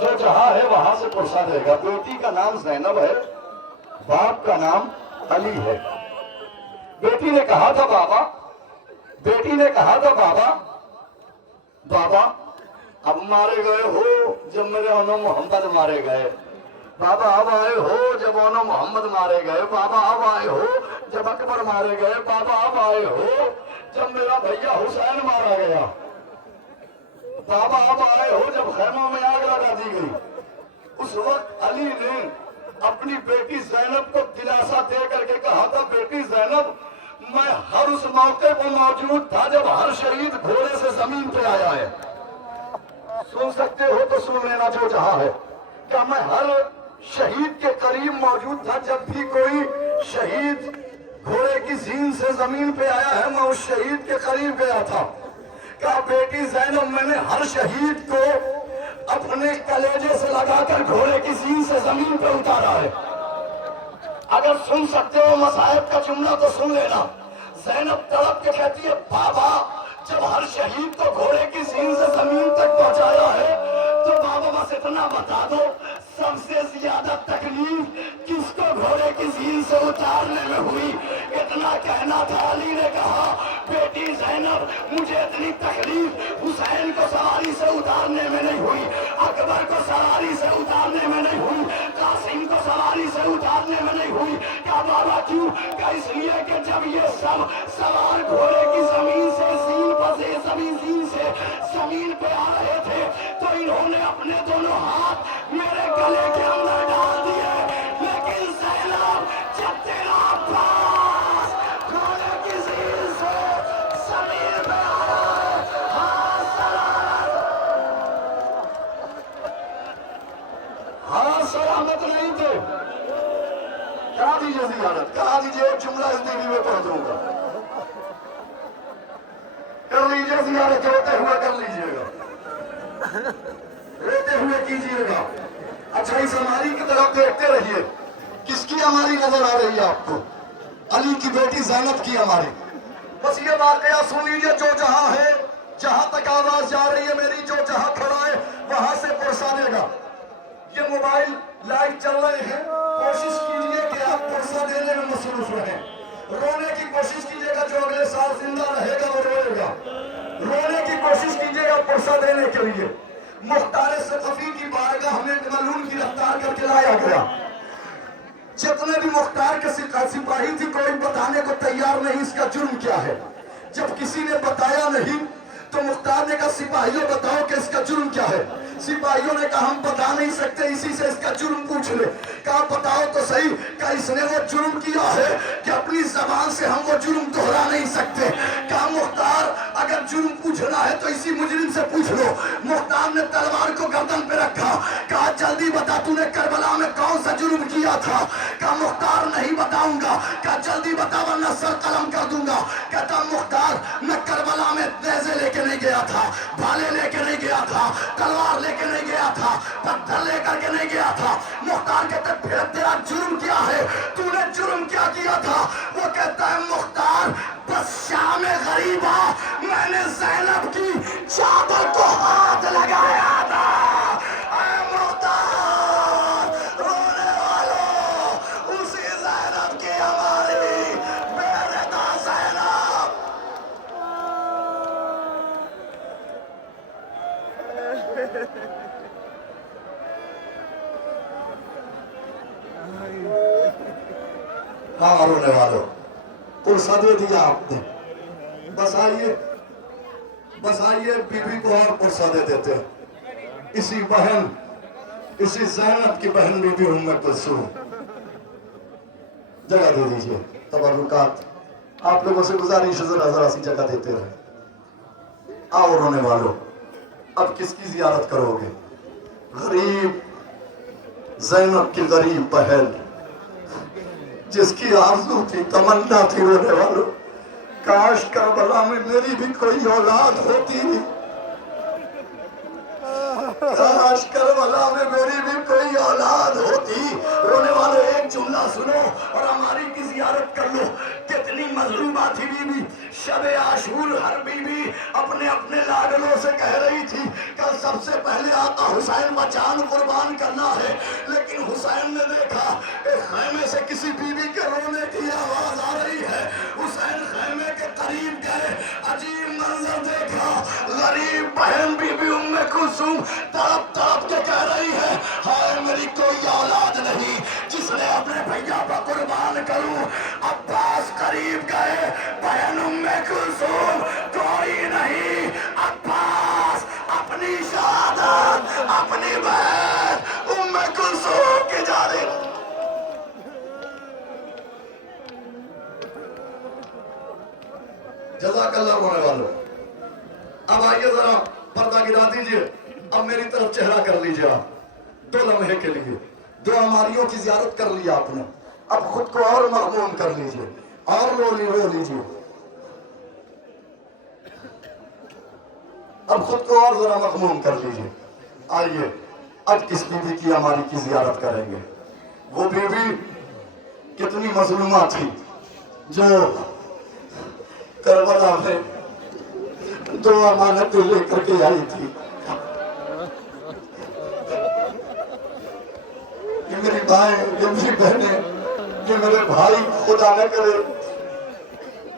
جو جہاں ہے وہاں سے پرسا دے گا۔ بیٹی کا نام زینب ہے، باپ کا نام علی ہے۔ بیٹی نے کہا تھا بابا اب مارے گئے ہو جب میرے انو محمد مارے گئے، بابا اب آئے ہو جب انو محمد مارے گئے، بابا اب آئے ہو جب اکبر مارے گئے، بابا اب آئے ہو جب میرا بھیا حسین مارا گیا، بابا اب آئے ہو جب خیموں میں آگ لگا دی گئی۔ اس وقت علی نے اپنی بیٹی زینب کو دلاسا دے کر کے کہا تھا، بیٹی زینب میں ہر اس موقع پر موجود تھا جب ہر شہید گھوڑے سے زمین پہ آیا ہے۔ سن سکتے ہو تو سن لینا جو جہاں ہے، کیا میں ہر شہید کے قریب موجود تھا جب بھی کوئی شہید گھوڑے کی زین سے زمین پہ آیا ہے، میں اس شہید کے قریب گیا تھا۔ کہا بیٹی زینب میں نے ہر شہید کو اپنے کلیجے سے لگا کر گھوڑے کی زین سے زمین پہ اتارا ہے۔ اگر سن سکتے ہو مصائب کا جملہ تو سن لینا۔ زینب تڑپ کے کہتی ہے، بابا جب ہر شہید کو گھوڑے کی زین سے زمین تک پہنچایا ہے تو بابا بس اتنا بتا دو سب سے زیادہ تکلیف کس کو گھوڑے کی زین سے اتارنے میں ہوئی؟ اتنا کہنا تھا۔ علی نے کہا بیٹی زینب مجھے اتنی تکلیف حسین کو سواری سے اتارنے میں نہیں ہوئی، اکبر کو سواری سے اتارنے میں نہیں ہوئی، قاسم کو سواری سے اتارنے میں نہیں ہوئی۔ کیا بابا کیوں؟ کہ اس لیے کہ جب یہ سب سوار گھوڑے کی زمین سے زمین پہ آ رہے تھے تو انہوں نے اپنے دونوں ہاتھ میرے گلے کے اندر ڈال دیے، لیکن زینب جب تیرا عباس گھوڑے کی زین سے زمین پہ آیا ہے، ہاں سلامت نہیں تھے۔ کرا دیجیے زیارت، کرا دیجیے، ایک جملہ اس دیوی میں پڑھ دوں گا، کر لیجیے زیارت، روتے ہوئے کر لیجیے گا، روتے ہوئے کیجیے گا۔ اچھا اس ہماری کی طرف دیکھتے رہیے، کس کی ہماری نظر آ رہی ہے آپ کو؟ علی کی بیٹی زینب کی ہماری۔ بس یہ واقعہ سن لیجیے جو جہاں ہے، جہاں تک آواز جا رہی ہے میری، جو جہاں کھڑا ہے وہاں سے پرسا دے گا۔ یہ موبائل لائیو چل رہے ہیں، کوشش کیجئے کہ آپ پرسا دینے میں مصروف رہیں۔ رونے کی کوشش کیجئے گا، جو اگلے سال زندہ رہے گا وہ روئے گا۔ رونے کی کوشش کیجئے گا پرسا دینے کے لیے۔ مختار ثقفی کی بارگاہ میں ملعون گرفتار کر کے لایا گیا۔ جتنے بھی مختار کے سپاہی تھی کوئی بتانے کو تیار نہیں اس کا جرم کیا ہے۔ جب کسی نے بتایا نہیں تو مختار نے کہا سپاہیوں بتاؤ کہ اس کا جرم کیا ہے۔ سپاہیوں نے کہا ہم بتا نہیں سکتے، اسی سے اس کا جرم پوچھ لے۔ کہا بتاؤ تو صحیح، کہا اس نے وہ جرم کیا ہے کہ اپنی زبان سے ہم وہ جرم دہرا نہیں سکتے۔ کہا مختار اگر جرم پوچھنا ہے تو اسی مجرم سے پوچھ لو۔ مختار نے تلوار کو گردن پہ رکھا، کہا جلدی بتا تو نے کربلا میں کون سا جرم کیا تھا؟ کہا مختار نہیں بتاؤں گا۔ کہا جلدی بتا ورنہ سر قلم کر دوں گا۔ کہتا مختار میں کربلا میں نیزے لے کے نہیں گیا تھا، بھالے لے کے نہیں گیا تھا، تلوار لے کے نہیں گیا تھا، پتھر لے کر کے نہیں گیا تھا۔ مختار کہتا ہے پھر تیرا جرم کیا ہے؟ تو نے جرم کیا کیا تھا؟ وہ کہتا ہے مختار بس شام غریبہ میں نے زینب کی چادر کو ہاتھ لگایا تھا۔ اے مختار رونے والوں، اسی زینب کی ہماری بیرتا زینب۔ ہاں رونے والوں، پرسا دے دیا آپ نے، بس آئیے بی بی کو اور پرسا دے دیتے ہیں۔ اسی بہن، اسی زینب کی بہن بی بی ام کلثوم، جگہ دے دیجئے۔ تبرکات آپ لوگوں سے گزارش ذرا سی جگہ دیتے رہے۔ آؤ رونے والوں، اب کس کی زیارت کرو گے؟ غریب زینب کی غریب بہن، جس کی آرزو تھی، تمنا تھی رونے والوں، کاش کربلا میں میری بھی کوئی اولاد ہوتی، کاش کربلا میں میری بھی کوئی اولاد ہوتی۔ رونے والوں ایک جملہ سنو اور ہماری کی زیارت کر لو۔ کتنی मजलूमा थी बीबी, शबे आशूर हर बीबी अपने अपने लाडलों से कह रही थी कल सबसे पहले आका हुसैन का जान कुर्बान करना है। लेकिन हुसैन ने देखा एक खैमे से किसी बीबी के रोने की आवाज आ रही है। हुसैन खैमे के करीब गए, अजीब मंजर देखा, गरीब बहन बीबी उम्मे कुलसूम तड़प तड़प के कह रही है, हाय मेरी कोई औलाद नहीं जिसने अपने भैया को कुर्बान करूं। अब्बास करीब गए, बहन उम्मे कुलसूम कोई नहीं, अब्बास अपनी शहादत अपनी बहन उम्मे कुलसूम की जानिब। जज़ाकल्लाह होने वालों, अब आइए जरा पर्दा गिरा दीजिए, अब मेरी तरफ चेहरा कर लीजिए आप 2 लम्हे के लिए। 2 अमारियों की ज़ियारत कर लिया आपने, अब खुद को और मखमूम कर लीजिए और रो लीजिए, अब खुद को और जरा मखमूम कर लीजिए। आइए अब किस बीबी की अमारी की ज़ियारत करेंगे। वो बीबी कितनी मजलूमा थी जो करबला में 2 अमानतें लेकर के आई थी। ये मेरी भाई, ये मेरी बहनें, ये मेरे भाई, खुदा न करे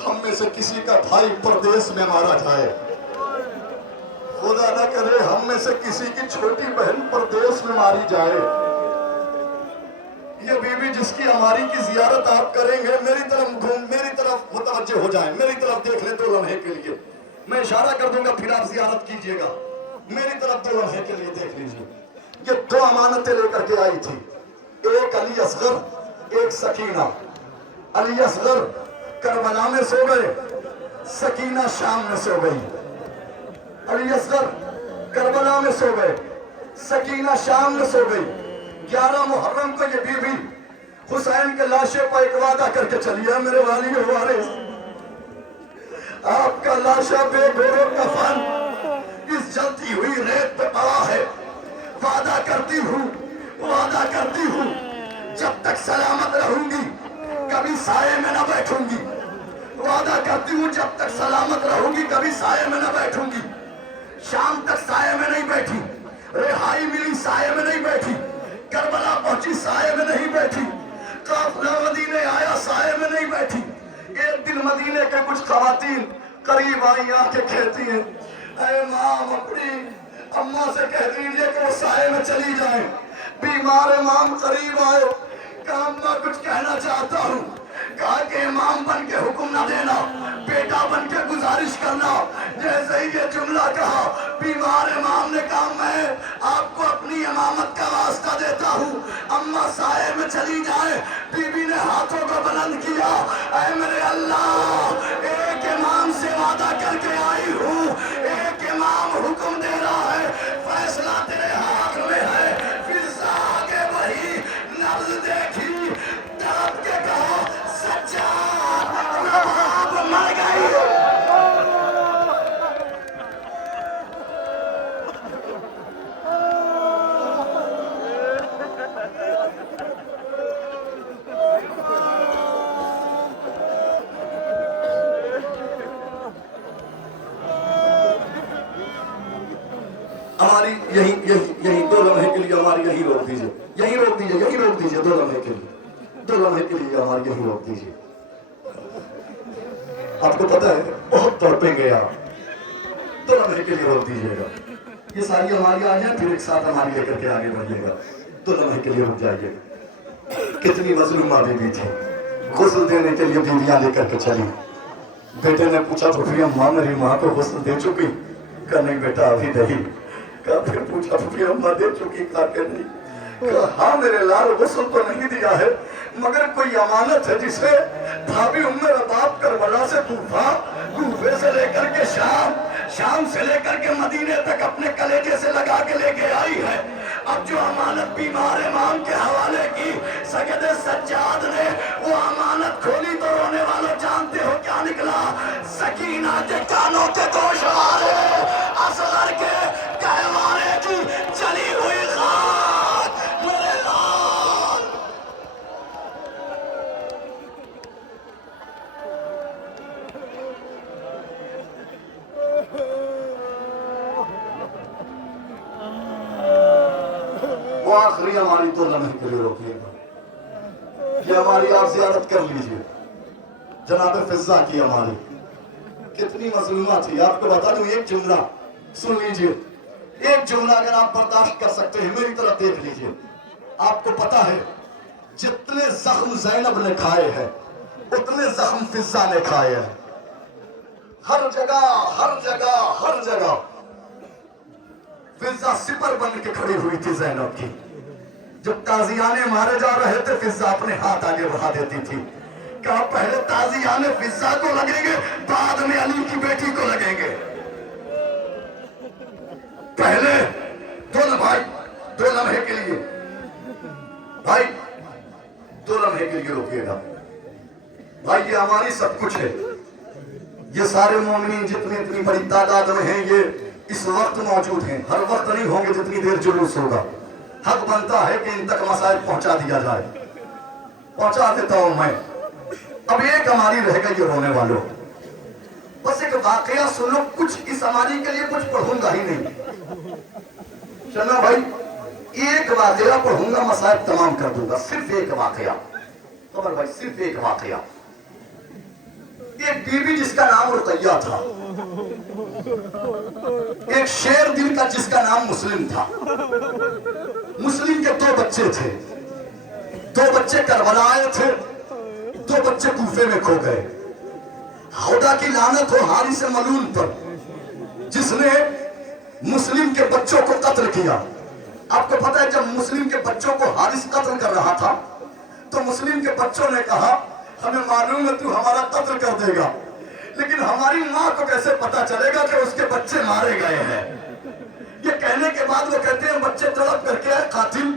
हम में से किसी का भाई परदेश में मारा जाए, खुदा न करे हम में से किसी की छोटी बहन परदेश में मारी जाए। ये बीबी जिसकी हमारी की जियारत आप करेंगे, मेरी तरफ मुतवज्जे हो जाए, मेरी तरफ देख ले 2 लम्हे के लिए। मैं इशारा कर दूंगा फिर आप जियारत कीजिएगा, मेरी तरफ 2 लम्हे के लिए देख लीजिए। ये 2 अमानतें लेकर के आई थी, एक अली असगर एक सकीना। अली असगर करबला में सो गए, सकीना शाम में सो गई। अली असगर करबला में सो गए, सकीना शाम में सो गई। 11 मुहर्रम को ये बीबी हुसैन के लाशे पर एक वादा करके चली है, मेरे वाली वारिस आपका लाशा बेगोरो कफन इस जलती हुई रेत पे पड़ा है। वादा करती हूँ जब तक सलामत रहूंगी कभी साये में न बैठूंगी। वादा करती हूँ जब तक सलामत रहूंगी कभी साये में न बैठूंगी। शाम तक साये में नहीं बैठी, रिहाई मिली साये में नहीं बैठी, करबला पहुंची साये में नहीं बैठी, काफिला मदीने आया साये में नहीं बैठी। एक दिन मदीने के कुछ खवातीन करीब आई आके कहती हैं, ऐ इमाम अपनी अम्मा से कह दीजिए कि वो साये में चली जाए। बीमार इमाम करीब आए, कहा अम्मा कुछ कहना चाहता हूँ। कहा कि इमाम बन के हुक्म न देना, बेटा बन के गुजारिश करना। जैसे ही ये जुमला कहा, बीमार इमाम ने कहा मैं आपको अपनी इमामत का वास्ता देता हूँ, अम्मा साये में चली जाए। बीबी ने हाथों को बुलंद किया, ऐ मेरे अल्लाह एक इमाम से वादा करके आई हूँ, एक इमाम हुक्म दे रहा है, फैसला तेरे हाथ में है। फिर से आगे वही नब्ज देखी, तड़प के कहा सज्जाद नवाब मर गई। हमारी यही 2 लम्हे के लिए हमारी यही रोक दीजिए, यही रोक दीजिए 2 लम्हे के लिए, 2 लम्हे के लिए हमारी यही रोक दीजिए। आपको पता है बहुत तड़पेंगे आप, 2 लम्हे के लिए रोक दीजिएगा। ये सारी हमारी आ जाए फिर एक साथ हमारी लेकर के आगे बढ़िएगा। 2 लम्हे के लिए रुक जाइए। कितनी मजलूमा बीबी थी, गुस्ल देने के लिए बीवियां लेकर के चली। बेटे ने पूछा फूफी अम्मा मेरी माँ को गुस्ल दे चुकी? कहा नहीं बेटा अभी नहीं। कहा फिर पूछा फूफी अम्मा दे चुकी? कहा कि नहीं। कहा हाँ मेरे लाल गुस्ल तो नहीं दिया है, मगर कोई अमानत है जिसे भाभी उम्मे रबाब करबला से कूफा, कूफे से लेकर के शाम से लेकर के मदीने तक अपने कलेजे से लगा के लेके आई है। अब जो अमानत बीमार इमाम के हवाले की सैयद सज्जाद ने, वो अमानत खोली तो रोने वालों जानते हो क्या निकला? सकीना के कानों के गोशवारे, असगर के कहवारे की चली हुई खाक मेरे लाल। आखिरी हमारी तो लम्हे के लिए रोकिएगा, ये हमारी आप ज़ियारत कर लीजिए। जनाब फिजा की हमारी कितनी मजलूमा थी, आपको बता दूं एक जुमला सुन लीजिए, एक जुमला अगर आप बर्दाश्त कर सकते हैं मेरी तरफ देख लीजिए। आपको पता है जितने जख्म ज़ैनब ने खाए हैं उतने जख्म फिजा ने खाए हैं। हर जगह हर जगह हर जगह फिजा सिपर बन के खड़ी हुई थी ज़ैनब की। जब ताजियाने मारे जा रहे थे फिजा अपने हाथ आगे बढ़ा देती थी, कहा पहले ताजियाने फिजा को लगेंगे, बाद में अली की बेटी को लगेंगे। पहले दो लम्हे के लिए भाई, 2 लम्हे के लिए रोकिएगा भाई, ये हमारी सब कुछ है। ये सारे मोमिनीन जितने इतनी बड़ी तादाद में हैं ये इस वक्त मौजूद हैं, हर वक्त नहीं होंगे जितनी देर जुलूस होगा। हक बनता है कि इन तक मसाइल पहुंचा दिया जाए, पहुंचा देता हूं मैं। अब एक हमारी रह गई है रोने वालों, बस एक वाकया सुनो, कुछ इस हमारी के लिए कुछ पढ़ूंगा ही नहीं, चलो भाई एक वाकया पढ़ूंगा, मसाइल तमाम कर दूंगा। सिर्फ एक वाकया कमर भाई, सिर्फ एक वाकया। एक बीवी जिसका नाम रुकैया था, एक शेर दिल का जिसका नाम मुस्लिम था। मुस्लिम के 2 बच्चे थे, 2 बच्चे करबला आए थे, 2 बच्चे कूफे में खो गए। खुदा की लानत हो हारिस मलून पर जिसने मुस्लिम के बच्चों को कत्ल किया। आपको पता है जब मुस्लिम के बच्चों को हारिस कत्ल कर रहा था तो मुस्लिम के बच्चों ने कहा हमें मालूम है तू हमारा कत्ल कर देगा, लेकिन हमारी माँ को कैसे पता चलेगा कि उसके बच्चे मारे गए हैं। ये कहने के बाद वो कहते हैं बच्चे तड़प करके आए कातिल,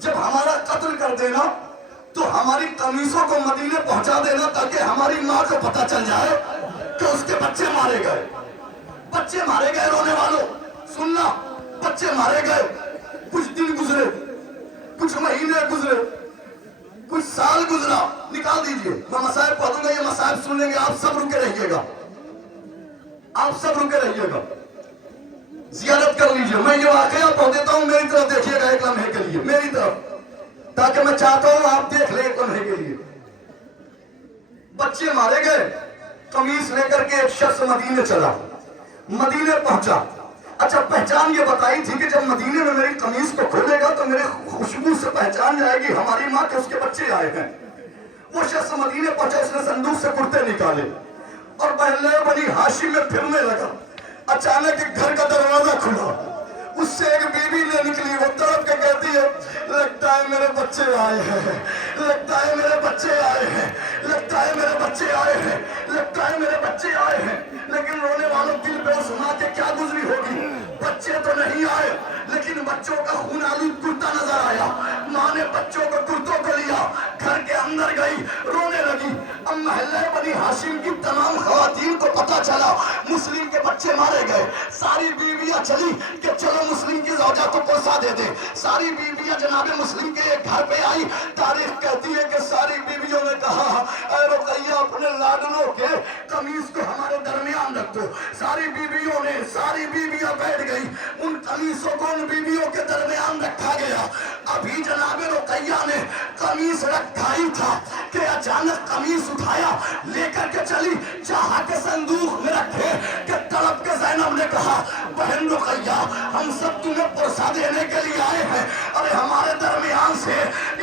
जब हमारा कत्ल कर देना तो हमारी कमीजों को मदीने पहुंचा देना ताकि हमारी माँ को पता चल जाए कि उसके बच्चे मारे गए। बच्चे मारे गए रोने वालों सुनना, बच्चे मारे गए। कुछ दिन गुजरे, कुछ महीने गुजरे, कुछ साल गुजरा, निकाल दीजिए, मैं मसाइब पढ़ूंगा, ये मसाइब सुन लेंगे, आप सब रुके रहिएगा, आप सब रुके रहिएगा, ज़ियारत कर लीजिए। मैं ये वाकया पढ़ देता हूं, मेरी तरफ देखिएगा एक लम्हे के लिए, मेरी तरफ, ताकि मैं चाहता हूं आप देख ले एक लम्हे के लिए। बच्चे मारे गए, कमीज लेकर के एक शख्स मदीने चला, मदीने पहुंचा। अच्छा पहचान ये बताई थी कि जब मदीने में मेरी कमीज को खोलेगा तो मेरे खुशबू से पहचान जाएगी हमारी माँ के उसके बच्चे आए हैं। वो शख्स मदीने पहुंचा, उसने संदूक से कुर्ते निकाले और बहले बनी हाशिम में फिरने लगा। अचानक एक घर का दरवाजा खुला, उससे एक बीवी ने निकली, वो तड़प के कहती है लगता है मेरे बच्चे आए हैं, लगता है मेरे बच्चे आए हैं, लगता है मेरे बच्चे आए हैं, लगता है मेरे बच्चे आए हैं। लेकिन रोने वालों दिल पे उस माँ के क्या गुजरी होगी, बच्चे तो नहीं आए लेकिन बच्चों का खून आलूद कुर्ता नजर आया। माँ ने बच्चों को कुर्तों को लिया, घर के अंदर गई, रोने लगी। अब महल्ले बनी हाशिम की तमाम खवातीन को पता चला मुस्लिम के बच्चे मारे गए। सारी बीवियां चली कि चलो मुस्लिम की ज़ौजा को कोसा दे दे। सारी बीवियां जनाबे मुस्लिम के एक घर पे आई। तारीख कहती है कि सारी बीवियों ने कहा ऐ रुकैया अपने लाडलों के कमीज को हमारे दरमियान रख दो। सारी बीवियां बैठ गई, उन कमीजों को उन बीवियों के दरमियान रखा गया। अभी जनाबे रुकैया ने कमीज रखा ही था कि अचानक कमीज उठाया, लेकर के चली, चाहा के संदूक में रखे कि तड़प के ज़ैनब ने कहा बहन रुकैया हम सब तुम्हें पुरसा देने के लिए आए हैं, अरे हमारे दरमियान से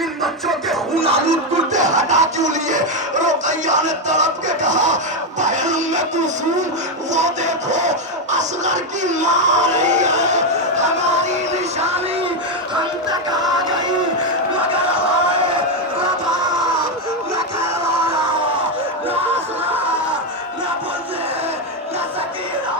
इन बच्चों के खून आलूद कुर्ते हटा क्यों लिए। रुकैया ने तड़प के कहा बहन में कुलसूम वो देखो असगर की मां आ रही है, हमारी निशानी हम तक आ गई, मगर हाय रबा न कहवारा न असगर न बुज़े न सकीरा।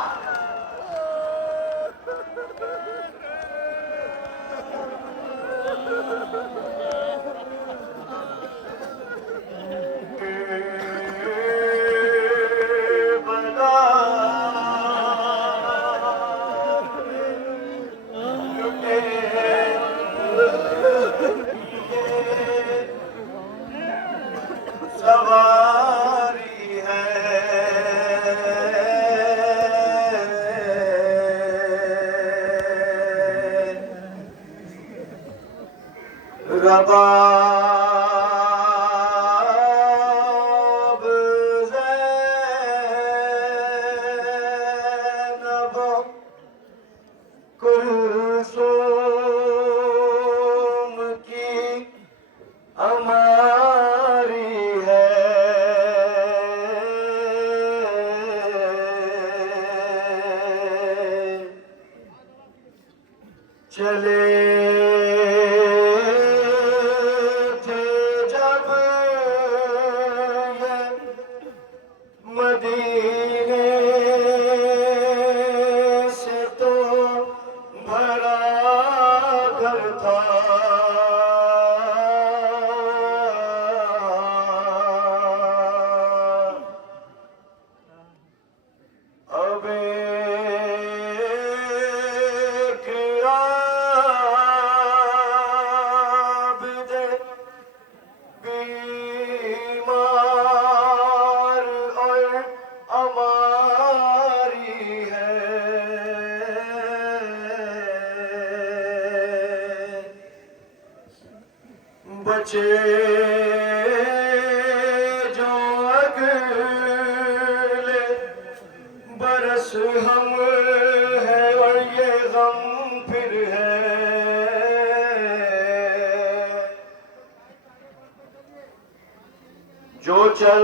رباب زینب کلثوم کی ہماری ہے چلے تھے جب یہ مدینے سے تو بھرا گھر تھا اب ایک عابد بیمار اور ہماری ہے بچے جو اگلے برس ہم ہے اور یہ غم پھر ہے جو چل